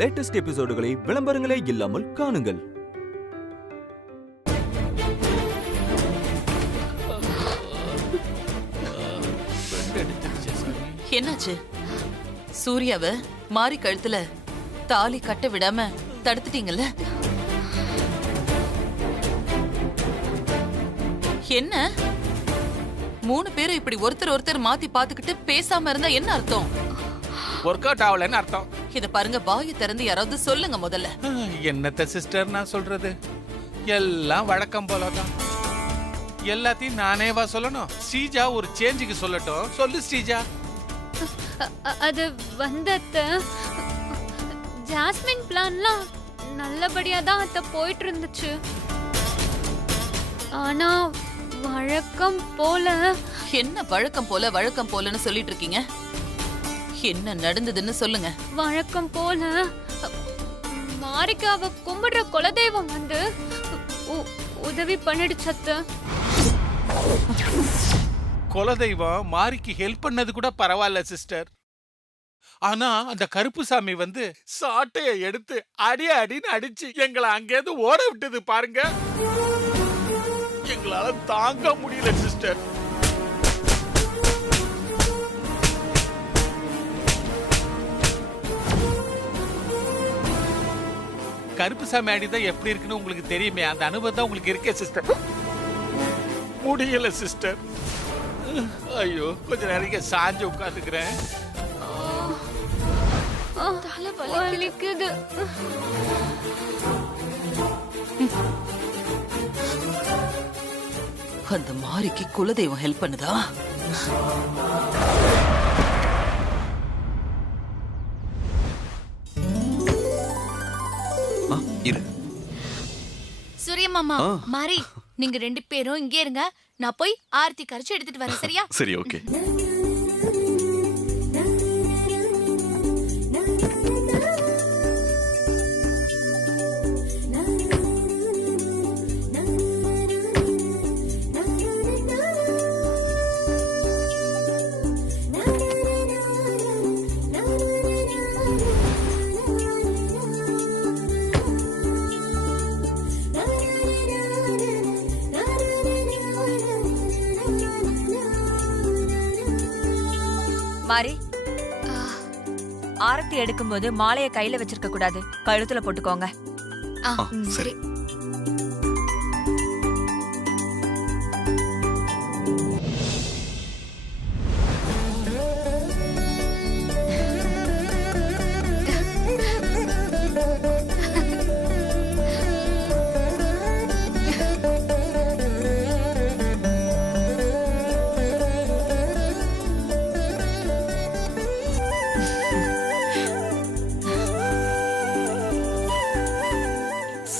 Latest எபிசோடுகளை விளம்பரங்களே இல்லாமல் காணுங்கள். என்னாச்சு? சூர்யாவை மாறி கழுத்துல தாலி கட்ட விடாம தடுத்துட்டீங்கல்ல? என்ன 3 பேரும் இப்படி ஒருத்தர் மாத்தி பாத்துக்கிட்டு பேசாம இருந்தா என்ன அர்த்தம்? ஒர்க் அவுட் ஆகலன்னு அர்த்தம். இத பாருங்க, வாயை திறந்து யாராவது சொல்லுங்க முதல்ல. என்னத்த சிஸ்டர் நான் சொல்றது? எல்லாம் வழக்கம் போலதான். எல்லாத்தையும் நானேவா சொல்லணும்? ஸ்ரீஜா ஒரு சேஞ்சுக்கு சொல்லட்டும். சொல்லு ஸ்ரீஜா. அது வந்தத்த ஜாஸ்மின் பிளான்லாம் நல்லபடியா தான் அத்த போயிட்டு இருந்துச்சு. ஆனா வழக்கம் போல. என்ன வழக்கம் போலன்னு சொல்லிட்டு இருக்கீங்க? என்ன நடந்ததுன்னு சொல்லுங்க. வழக்கம் போல மாரிக்கு அவ கும்பிடுற குலதெய்வம் வந்து உதவி பண்ணிடுச்சத்த. குலதெய்வம் மாரிக்கு ஹெல்ப் பண்ணது கூட பரவாயில்ல சிஸ்டர். ஆனா அந்த கருப்புசாமி வந்து சாட்டைய எடுத்து அடின்னு அடிச்சு எங்களை அங்கேருந்து ஓட விட்டது பாருங்க. எங்களால தாங்க முடியல சிஸ்டர். கருப்புசாமி அடிதான் எப்படி இருக்குன்னு உங்களுக்கு தெரியுமே. அந்த அனுபவம் தான் உங்களுக்கு இருக்கே சிஸ்டர். முடியல சிஸ்டர். ஐயோ, கொஞ்ச நேரம் சாஞ்சு உட்காந்துக்கிறேன். அந்த மாரிக்கு குலதெய்வம் ஹெல்ப் பண்ணுதா? சூரிய மாமா, மாரி நீங்க 2 பேரும் இங்கே இருங்க. நான் போய் ஆர்த்தி கரைச்சு எடுத்துட்டு வரேன். சரியா? சரி, ஓகே. மாரி, ஆரத்தி எடுக்கும்போது மாலைய கையில வச்சிருக்க கூடாது, கழுத்துல போட்டுக்கோங்க. சரி.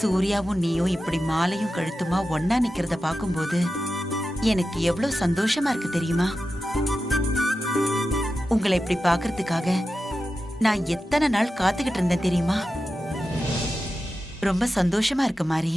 சூர்யாவும் நீயும் இப்படி மாலையும் கழுத்துமா ஒன்னா நிக்கிறத பாக்கும்போது எனக்கு எவ்வளவு சந்தோஷமா இருக்கு தெரியுமா? உங்களை இப்படி பாக்குறதுக்காக நான் எத்தனை நாள் காத்துக்கிட்டு இருந்தேன் தெரியுமா? ரொம்ப சந்தோஷமா இருக்கு மாரி.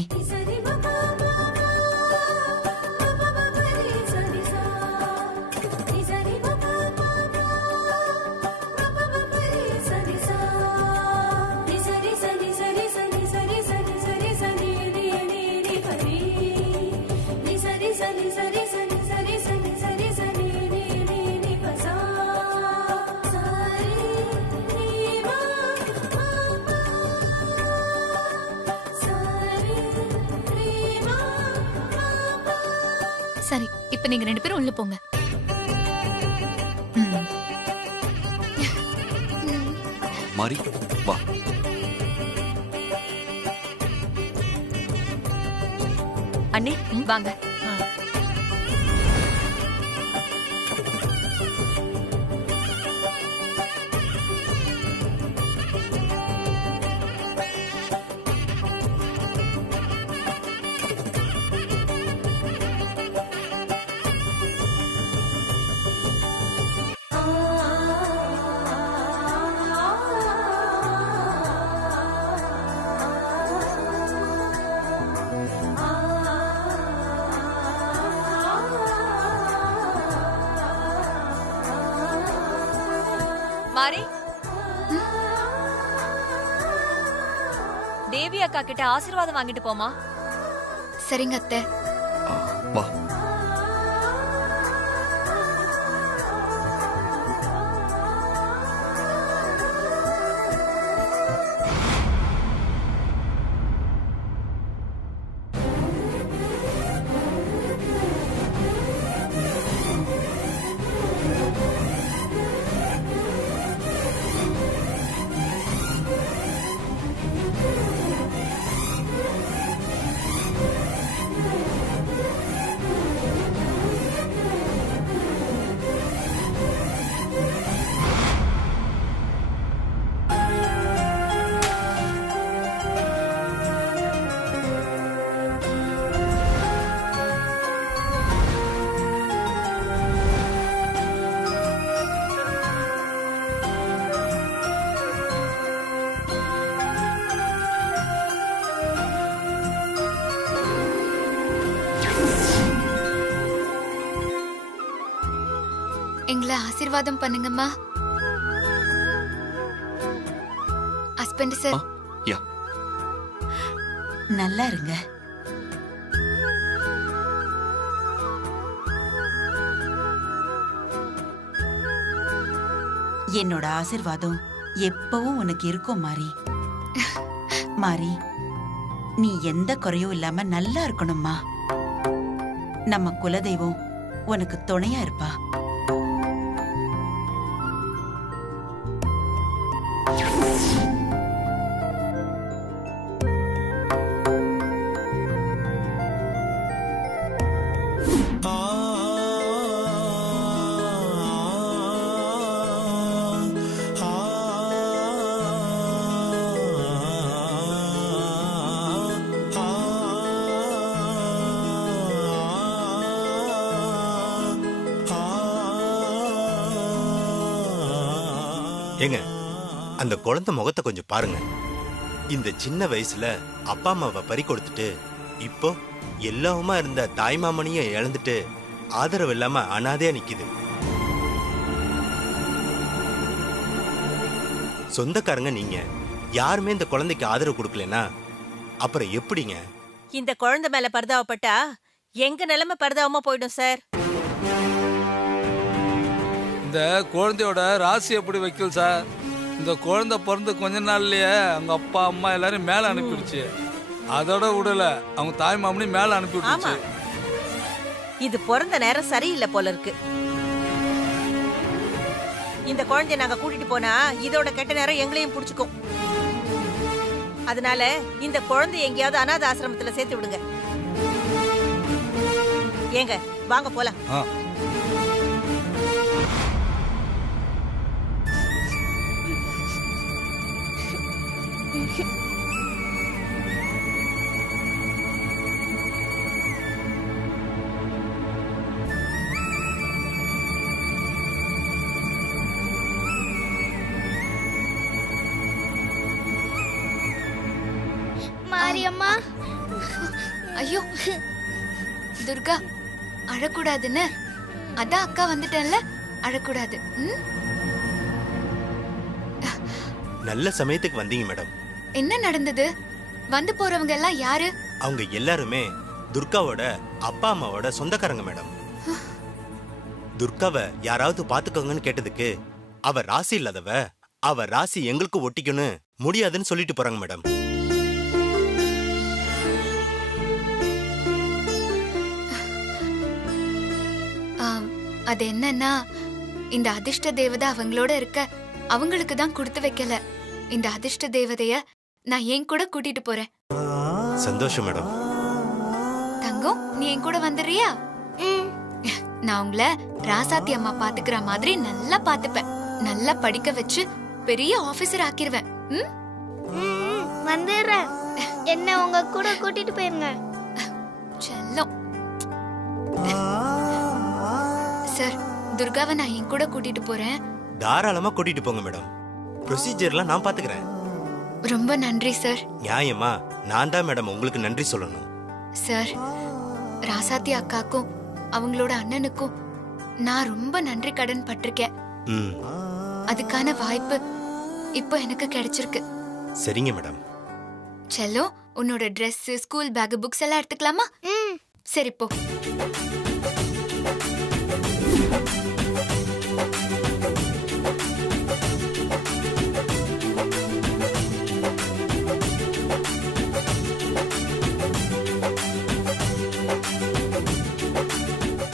சரி, இப்ப நீங்க 2 பேரும் உள்ள போங்க. மாரி, வா. அண்ணே, வாங்க. தேவி அக்கா கிட்ட ஆசீர்வாதம் வாங்கிட்டு போமா. சரிங்க அத்தை. வா. எங்களை ஆசீர்வாதம் பண்ணுங்கம்மா. Husband sir. யா. நல்லா இருங்க. என்னோட ஆசீர்வாதம் எப்பவும் உனக்கு இருக்கும் மாரி. மாரி, நீ எந்த குறையும் இல்லாம நல்லா இருக்கணும்மா. நம்ம குலதெய்வம் உனக்கு துணையா இருப்பா. ஏங்க, அந்த குழந்தை முகத்தை கொஞ்சம் பாருங்க. இந்த சின்ன வயசுல அப்பா அம்மாவை பறி கொடுத்துட்டு இப்போ எல்லாவுமா இருந்த தாய் மாமனையும் இழந்துட்டு ஆதரவு இல்லாம அனாதையா நிக்குது. சொந்தக்காரங்க நீங்க யாருமே இந்த குழந்தைக்கு ஆதரவு கொடுக்கலனா அப்புறம் எப்படிங்க? இந்த குழந்தை மேல பரிதாபப்பட்டா எங்க நிலைமை பரிதாபமா போயிடும் சார். இந்த குழந்தையோட ராசி எப்படி வைக்கல சார். இந்த குழந்தை பிறந்து கொஞ்ச நாள்லயே அவங்க அப்பா அம்மா எல்லாரும் மேல அனுப்பிடுச்சு. அதோட விடல, அவங்க தாய் மாமனையும் மேல அனுப்பிடுச்சு. இது பிறந்த நேரம் சரியில்லை போல இருக்கு. இந்த குழந்தைய நாங்க கூட்டிட்டு போனா இதோட கெட்ட நேரம் எங்களையும் புடிச்சுக்கும். அதனால இந்த குழந்தை எங்கேயாவது அனாதை ஆசிரமத்துல சேர்த்து விடுங்க. ஏங்க வாங்க போலாம். மாரியம்மா. ஐயோ துர்கா, அழக்கூடாதுன்னு அதான் அக்கா வந்துட்டேன்ல, அழக்கூடாது. நல்ல சமயத்துக்கு வந்தீங்க மேடம். என்ன நடந்தது? வந்து போறவங்க எல்லாம் யாரு? அவங்க எல்லாருமே துர்காவோட அப்பா அம்மாவோட சொந்தக்காரங்க மேடம். துர்காவை யாராவது பாத்துக்கோங்கன்னு கேட்டதுக்கு அவ ராசி இல்லாதவ, அவ ராசி எங்களுக்கு ஒட்டிக்கணும் முடியாதுன்னு சொல்லிட்டு போறாங்க மேடம். அது என்னன்னா, இந்த அதிர்ஷ்ட தேவதை அவங்களோட இருக்க அவங்களுக்கு தான் கொடுத்து வைக்கல. இந்த அதிர்ஷ்ட தேவதைய நான் என் கூட கூட்டிட்டு போறேன். சந்தோஷம் மேடம். தங்கம், நீ என் கூட வந்துடுறியா? நான் உங்களை ராசாத்தி அம்மா பாத்துக்கிற மாதிரி நல்லா பாத்துப்பேன். நல்லா படிக்க வச்சு பெரிய ஆபீசர் ஆக்கிருவேன். வந்துடுறேன். என்ன உங்க கூட கூட்டிட்டு போயிருங்க. செல்லம். சார், துர்காவை நான் என் கூட கூட்டிட்டு போறேன். தாராளமா கூட்டிட்டு போங்க மேடம். ப்ரொசீஜர்லாம் நான் பாத்துக்கிறேன். ரொம்ப நன்றி சார். நியாயமா நான் தான் மேடம் உங்களுக்கு நன்றி சொல்லணும். சார், ராசாத்தி அக்காக்கும் அவங்களோட அண்ணனுக்கும் நான் ரொம்ப நன்றி கடன் பட்டிருக்கேன். அதுக்கான வாய்ப்பு இப்போ எனக்கு கிடைச்சிருக்கு. சரிங்க மேடம். செல்லோ, உன்னோட Dress, ஸ்கூல் பேக், புக்ஸ் எல்லாம் எடுத்துக்கலாமா? சரி போ.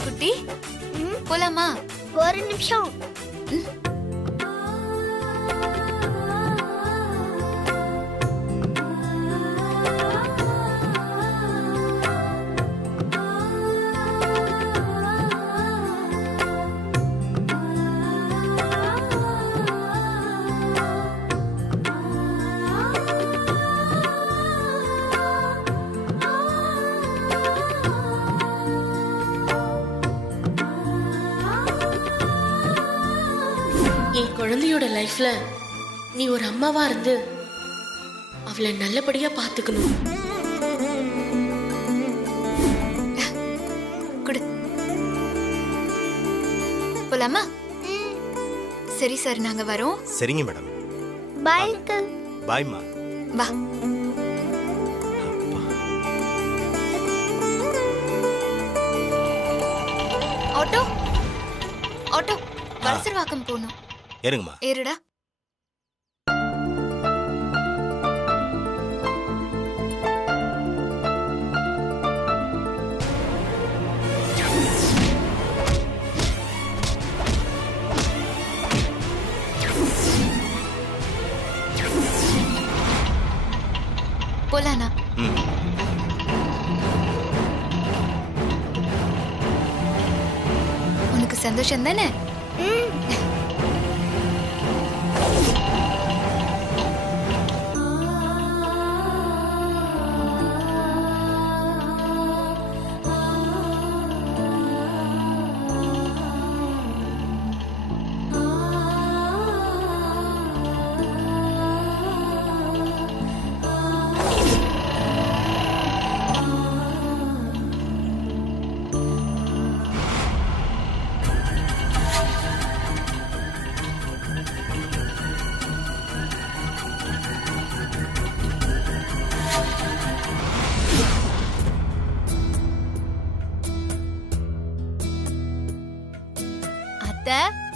குட்டி, போலாமா? ஒரு நிமிஷம். என் குழந்தையோட லைஃப்ல நீ ஒரு அம்மாவா இருந்து அவளை நல்லபடியா பாத்துக்கணும். குடு. போலாமா? சரி சார், நாங்க வரோம். சரிங்க மேடம். By uncle. பாய்மா. வா. ஆட்டோ ஆட்டோ, வலசரவாக்கம் போகணும். ஏறுங்கம்மா. ஏறுடா. போலானா? உனக்கு சந்தோஷம் தானே?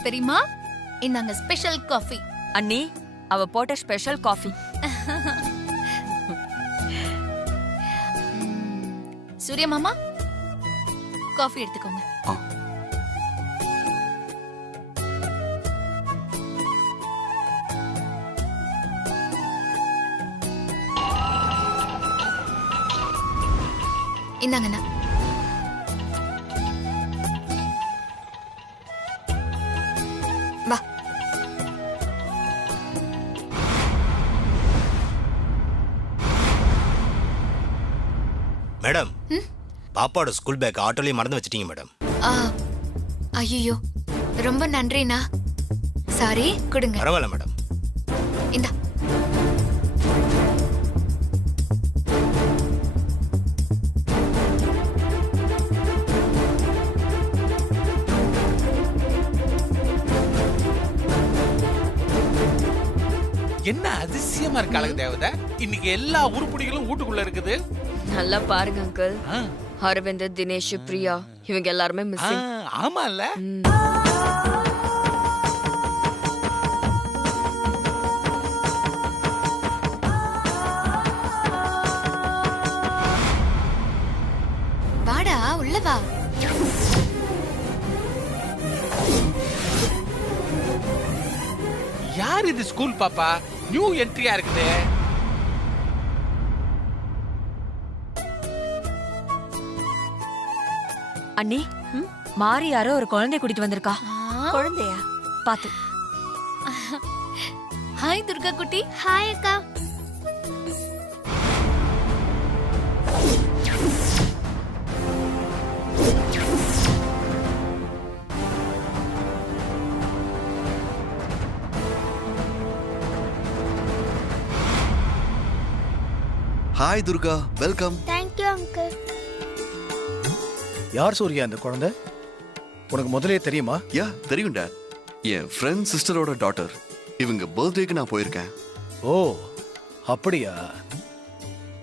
பெரியமா, இந்தாங்க ஸ்பெஷல் காஃபி. அண்ணி, அவ போட்ட ஸ்பெஷல் காஃபி. சூர்யா மாமா, காஃபி எடுத்துக்கோங்க. இந்தாங்கண்ணா. வா. மேடம், பாப்பாவோட ஸ்கூல் பேக் ஆட்டோலயே மறந்து வச்சிட்டீங்க மேடம். ஐயோ, ரொம்ப நன்றிண்ணா. சாரி, கொடுங்க. பரவாயில்ல மேடம். இந்தா. என்ன அதிசயமா இருக்கு அழகு தேவதை. இன்னைக்கு எல்லா உருப்படிகளும் வீட்டுக்குள்ள இருக்குது. நல்லா பாருங்க அங்கிள். அரவிந்த், தினேஷ், பிரியா இவங்க எல்லாருமே மிஸ்ஸிங். ஆமால. வாடா, உள்ள வா. யார் இது ஸ்கூல் பாப்பா? நியூ என்ட்ரியா இருக்குது. அண்ணி, மாறி யாரோ ஒரு குழந்தை கூட்டிட்டு வந்திருக்கா. குழந்தையா? பாத்து. ஹாய் துர்கா குட்டி. ஹாய் அக்கா. Hi Durga, welcome. Thank you uncle. யார் சூர்யா அந்த குழந்தை? உனக்கு முதலே தெரியுமா? யா, தெரியும் டாட். என் ஃப்ரெண்ட் சிஸ்டரோட டாட்டர். இவங்க பர்த்டேக்கு நான் போயிருக்கேன். ஓ, அப்படியா?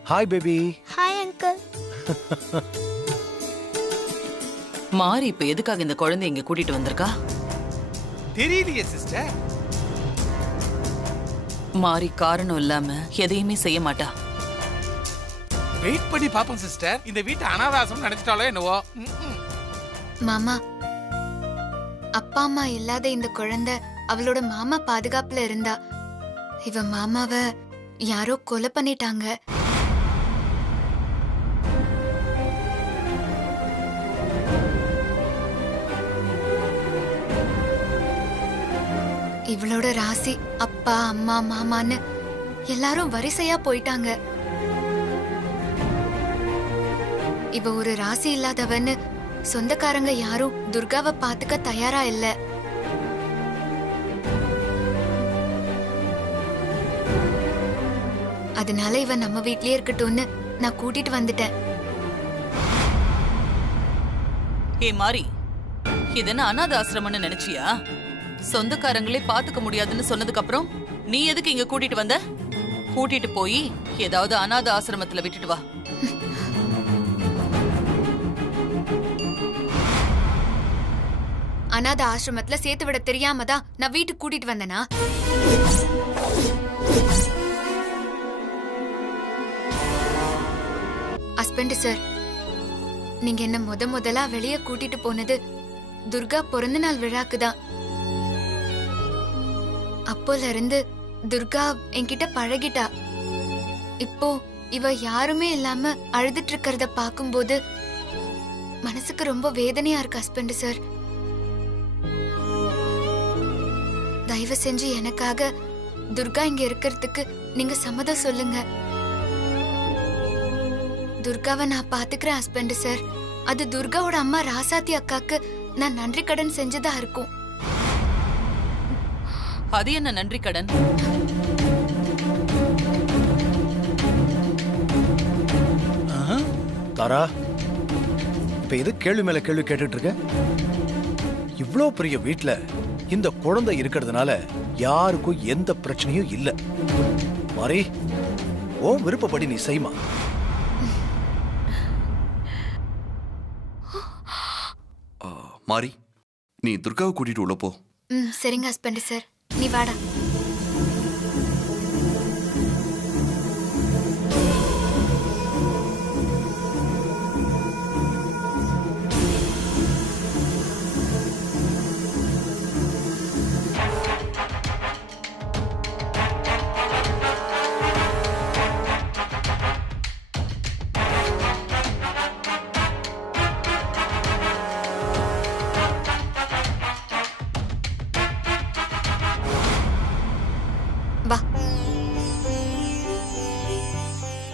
Hi baby. Hi uncle. மாறி இப்ப எதுக்காக இந்த குழந்தை இங்க கூட்டிட்டு வந்திருக்கா? தெரியலையே சிஸ்டர். மாறி காரணம் இல்லாம எதையுமே செய்ய மாட்டா. வெயிட் பண்ணி பாப்போம் சிஸ்டர். இந்த வீட்டு அனாதாசம் நினைச்சிட்டாலோ என்னவோ. மாமா, அப்பா அம்மா இல்லாத இந்த குழந்தை அவளோட மாமா பாதுகாப்புல இருந்தா. இவ மாமாவை யாரோ கொலை பண்ணிட்டாங்க. இவளோட ராசி அப்பா அம்மா மாமான்னு எல்லாரும் வரிசையா போயிட்டாங்க. இவ ஒரு ராசி இல்லாதவன்னு சொந்தக்காரங்க யாரும் துர்காவை பாத்துக்க தயாரா இல்ல. அதனால இவ நம்ம வீட்லயே இருக்கட்டும்னு நான் கூட்டிட்டு வந்துட்டேன். ஏ மாறி, இது என்ன அனாத ஆசிரமம்னு நினைச்சியா? சொந்தக்காரங்களே பாத்துக்க முடியாதுன்னு சொன்னதுக்கு அப்புறம் நீ எதுக்கு இங்க கூட்டிட்டு வந்த? கூட்டிட்டு போய் ஏதாவது அனாத ஆசிரமத்துல விட்டுட்டு வா. அனாத ஆசிரமத்துல சேர்த்து விட தெரியாமதான் நான் வீட்டுக்கு கூட்டிட்டு வந்தேனா? ஹஸ்பண்ட் சார், நீங்க என்ன முதலா வெளியே கூட்டிட்டு போனது துர்கா பிறந்த நாள் விழாக்குதான். அப்போல இருந்து துர்கா என்கிட்ட பழகிட்டா. இப்போ இவ யாருமே இல்லாம அழுதுட்டு இருக்கிறத பாக்கும்போது மனசுக்கு ரொம்ப வேதனையா இருக்கு ஹஸ்பண்ட் சார். தயவு செஞ்சு எனக்காக துர்கா இங்க இருக்கிறதுக்கு நீங்க சம்மதம் சொல்லுங்க. துர்காவை நான் பாத்துக்கிறேன் ஹஸ்பண்ட் சார். அது துர்காவோட அம்மா ராசாத்தி அக்காக்கு நான் நன்றி கடன் செஞ்சதா இருக்கும். அது என்ன நன்றி கடன்? தாரா, இப்ப எது கேள்வி மேல கேள்வி கேட்டுட்டு இருக்க? இவ்ளோ பெரிய வீட்ல இந்த குழந்தை இருக்கிறதுனால யாருக்கும் எந்த பிரச்சனையும் இல்ல. மாறி, ஓ விருப்பப்படி நீ செய்மா. மாறி, நீ துர்காவை கூட்டிட்டு உள்ள போ. சரிங்க ஹஸ்பண்ட் சார், நீ வாடா.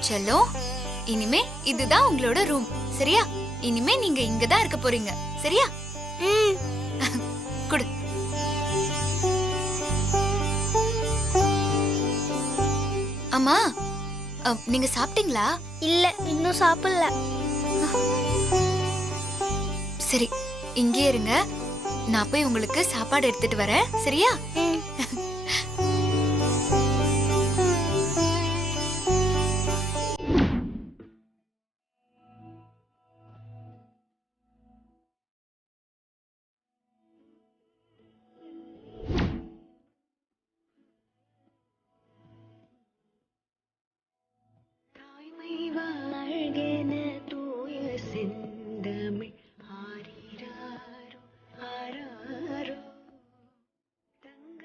செல்லோ, இனிமே இதுதான் உங்களோட ரூம், சரியா? இனிமே நீங்க இங்கதான் இருக்க போறீங்க, சரியா? குடு. அம்மா, நீங்க சாப்பிட்டீங்களா? இல்ல, இன்னும் சாப்பிடல. சரி, இங்கே இருங்க. நான் போய் உங்களுக்கு சாப்பாடு எடுத்துட்டு வரேன், சரியா? ஆரிராரோ ஆராரோ தங்க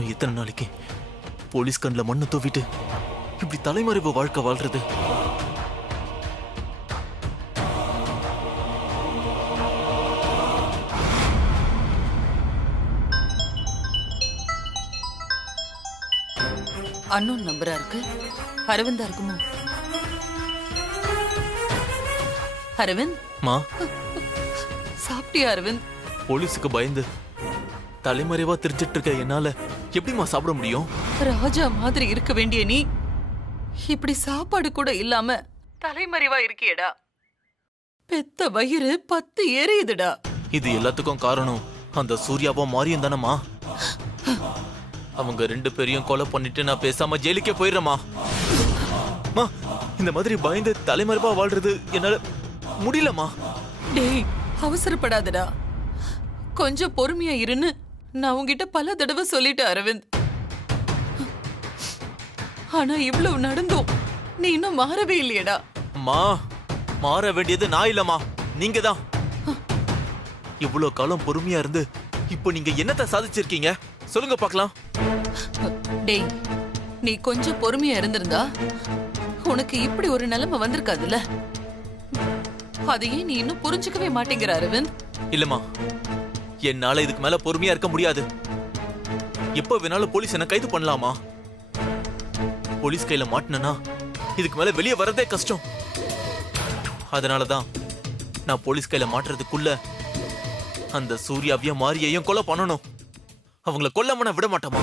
இன்னும் எத்தனை நாளைக்கு போலீஸ் கண்ணில் மண்ணு தூவிட்டு இப்படி தலைமறைவு வாழ்க்கை வாழ்றது? அன்னோன் நம்பரா இருக்கு. அரவிந்தா இருக்குமோ? அரவிந்த் மா, சாப்பிட்டியா அரவிந்த்? போலீஸுக்கு பயந்து தலைமறைவா தெரிஞ்சிட்டு இருக்க என்னால எப்படிமா சாப்பிட முடியும்? ராஜா மாதிரி இருக்க வேண்டிய நீ இப்படி சாப்பாடு கூட இல்லாம தலைமறைவா இருக்கியடா. பெத்த வயிறு 10 ஏறியுதுடா. இது எல்லாத்துக்கும் காரணம் அந்த சூர்யாவும் மாரியும் தானம்மா. அவங்க 2 பேரையும் கொலை பண்ணிட்டு நான் பேசாம ஜெயிலுக்கே போயிடுறேம்மா. இந்த மாதிரி பயந்து தலைமறைவா வாழ்றது என்னால முடியலம்மா. டேய், அவசரப்படாதடா. கொஞ்சம் பொறுமையா இருன்னு நான் உன்கிட்ட பல தடவை சொல்லிட்டேன் அரவிந்த். ஆனா இவ்வளவு நடந்தும் நீ இன்னும் மாறவே இல்லையடா. அம்மா, மாற வேண்டியது நான் இல்லம்மா, நீங்க தான். இவ்வளவு காலம் பொறுமையா இருந்து இப்போ நீங்க என்னத்த சாதிச்சிருக்கீங்க சொல்லுங்க பார்க்கலாம். டேய், நீ கொஞ்சம் பொறுமையா இருந்திருந்தா உனக்கு இப்படி ஒரு நிலைமை வந்திருக்காதுல்ல. அதையே நீ இன்னும் புரிஞ்சுக்கவே மாட்டேங்கிற அரவிந்த். இல்லம்மா, என்னால இதுக்கு மேல பொறுமையா இருக்க முடியாது. எப்ப வேணாலும் போலீஸ் என்ன கைது பண்ணலாமா? போலீஸ் கையில மாட்டினா இதுக்கு மேல வெளியே வரதே கஷ்டம். அதனாலதான் நான் போலீஸ் கையில மாட்டுறதுக்குள்ள அந்த சூர்யாவையும் மாரியையும் கொலை பண்ணணும். அவங்கள கொல்லாம நான் விட மாட்டோமா?